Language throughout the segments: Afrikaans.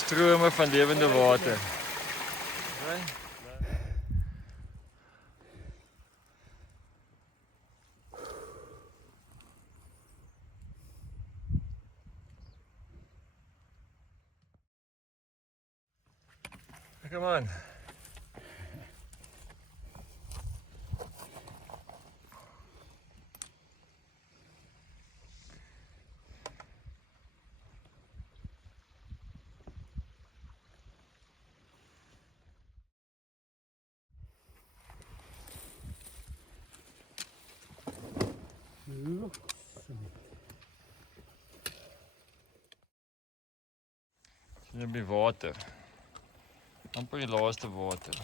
Strome van lewende water. Okay. Come on. Hier by water. Amper die laaste water.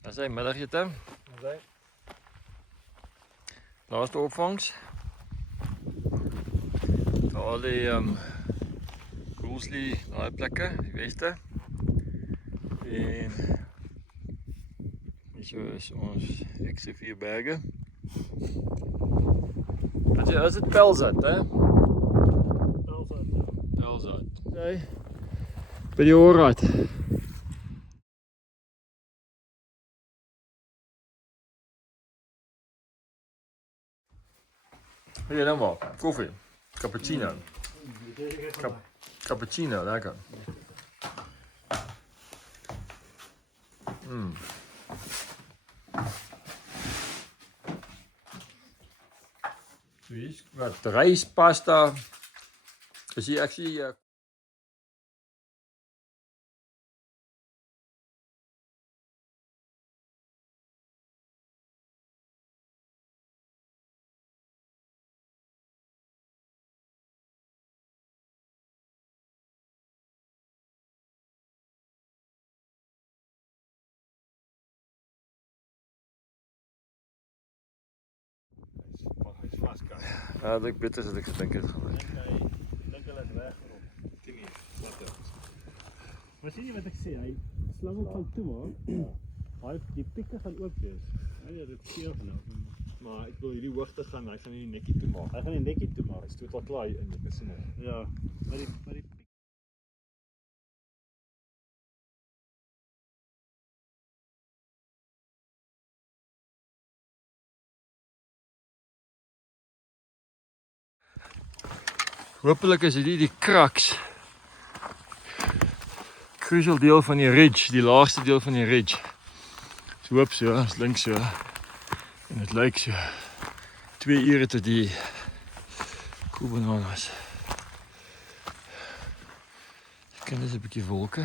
Dat is middagete. Laaste opvangs. Al die Coolsley, daai plekke, die weste. En hier is ons XC4 berge. Wat is dit Pelzat, hè? Pelzat. Okay. By die Oorraad. Hier dan wel, koffie, cappuccino. Cappuccino, lekker. Wat rijstpasta. Is hier actually Hij is vastkoud. ja, dat ik bitter dat ik gedink het geweest. Ik denk hulle is weg op. Ken nie, wat dit. Maar sien jy wat ek sê, hy slang ook gaan toe maar. Hy die pikke gaan oop wees. Ja, dit keer nou. Maar ek wil hierdie hoogte gaan, hy gaan nie die nekkie toe maak. Hy gaan die nekkie toe maak. Hy's totaal klaar in die kasino. Ja, maar die piek. Hopelijk is dit die crux. Crucial deel van die ridge, die laagste deel van die ridge. So hoop so, is links so. En het lyk so 2 ure tot die Koebananas. Ek ken dis 'n bietjie wolke.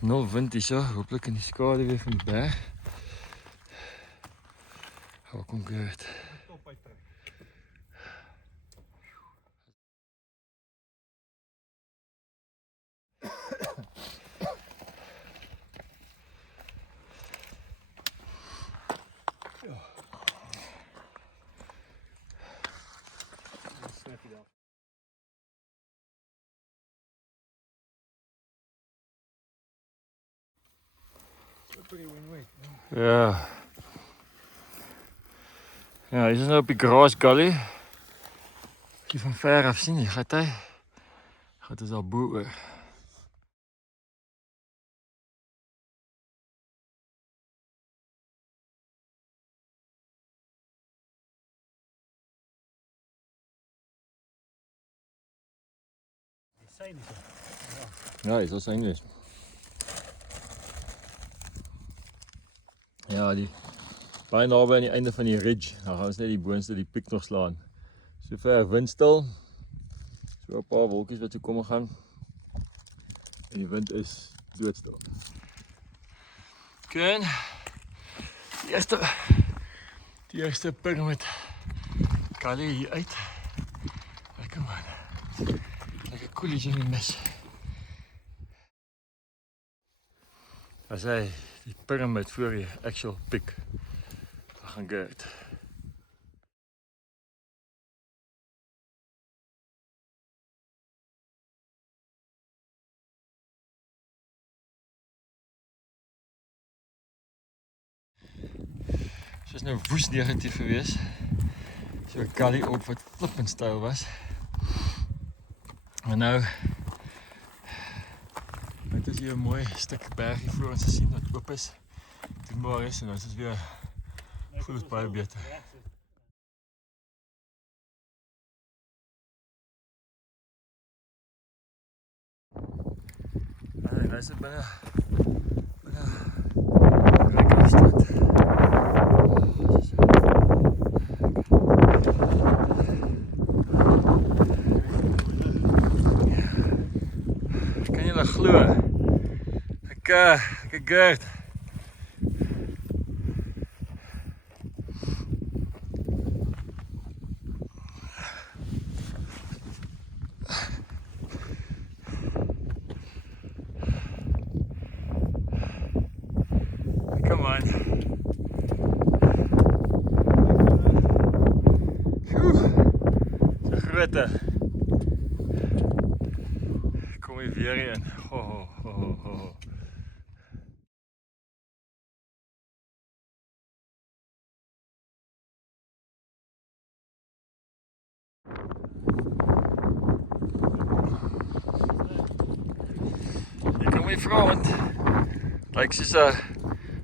0 wind hier so, hopelijk in die skade weer van die berg. How kom good. Ja. Ja, hier is nou op die Grass Gully. As jy van ver af sien, gaat is al bo oor. Ja, hier is Engels. Ja, die baie naby aan die einde van die ridge. Dan gaan ons net die boonste die piek nog slaan. So ver windstil. So 'n paar wolkies wat so kom en gaan. En die wind is doodstil. Ken. Die eerste pyramid. Gully hier uit. Lekker man. Lekker koelies in die mis. As hy die pyramid voor die actual peak gaan Gert. So is nou woes negatief geweest. So gully op wat flippend styl was. En nou dit is hier 'n mooi stuk bergie voor ons gesien wat oop is. Doenbaar is en ons is weer voel het baie beter. En hy sit binne ryk afstand. Kan jy nou glo? Ek Gert. Come on. Dis 'n grootte. Kom hier weer een. Ho ho ho ho. Ek kom hier vra want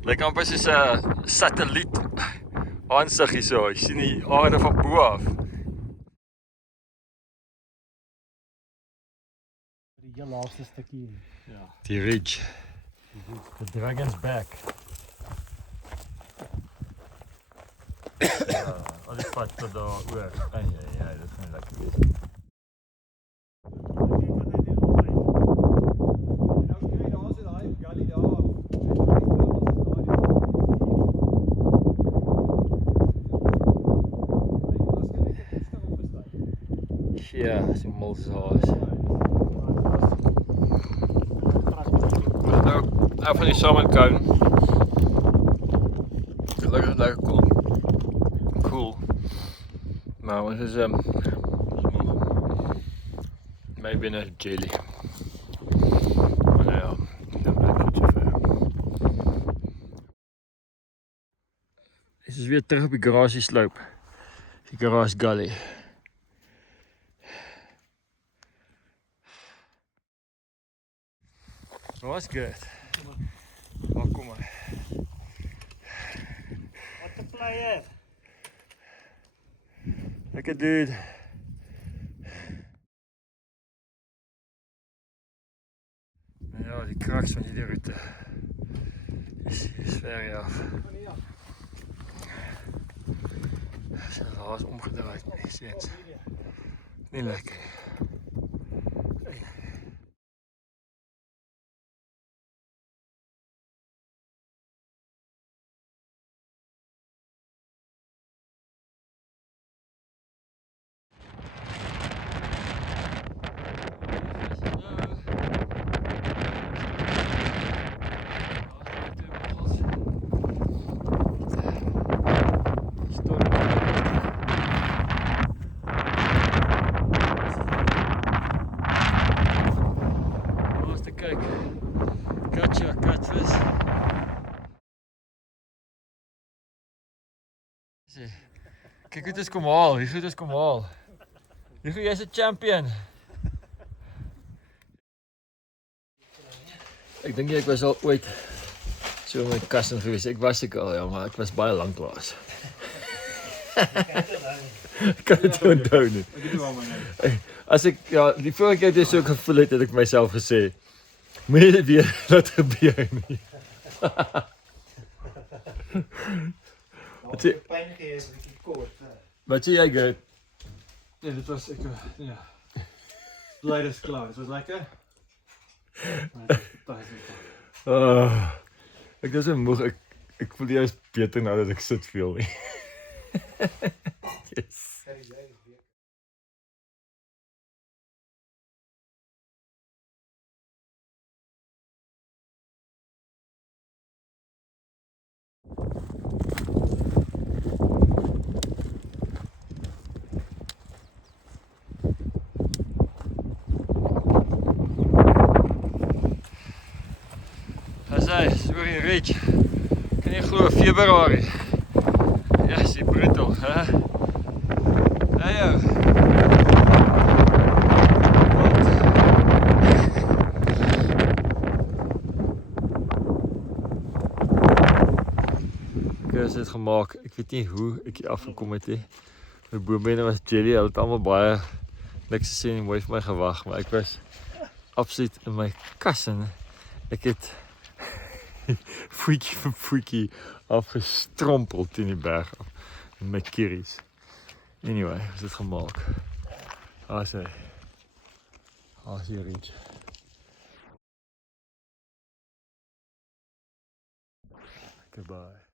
lyk amper soos 'n satelliet aansig hierso. Jy sien die aarde van bo af. Die heel laaste stukkie. Ja. Die ridge. The dragon's back. Ja, al die pad tot daar oor. Ja, dit gaan lekker wees. Ja, so mal so. Nou van die samenkomen. Gelukkig lekker cool. Maar ons is mij binnen jelly. Maar nou ja, dat blijft niet zo ver. Dit is weer terug op die garage slope. Die garage gully. Dat was good. Oh, kom maar. What the player? Lekker dude. Ja, die kraks van die route is ver af. Zijn haas omgedraaid. Nee, ziens. Niet lekker. Kijk, katje, katvis. Kijk hoe het is kom haal, hier goed is kom haal. Hier goed, jy is 'n champion. Ek dink ek was al ooit so met Kassen gewees. Ek was ek al, ja, maar ek was baie lank laas. Ek kan dit onthou nie. As ek ja, die vorige keer het so gevoel het ek myself gesê moenie dit weer laat gebeur nie. Wat sê jy, Gert? Nee, dit was ek ja. Bly dis klaar. Dit was lekker. Ek is so moeg. Ek voel jy is beter nou dat ek sit veel nie. Yes. Dis oor die ridge. Kan nie glo Februarie. Ja, is die brutal, hè? Hey jou. Ek het dit gemaak. Ek weet nie hoe ek hier afgekom het nie. My boombene was jelly, hulle het almal baie niks gesê nie, mooi vir my gewag, maar ek was absoluut in my kas en ek het voetjie vir voetjie afgestrompeld in die berg af met my kieries. Anyway, ons het gemaak. Daar is die ridge. Goodbye.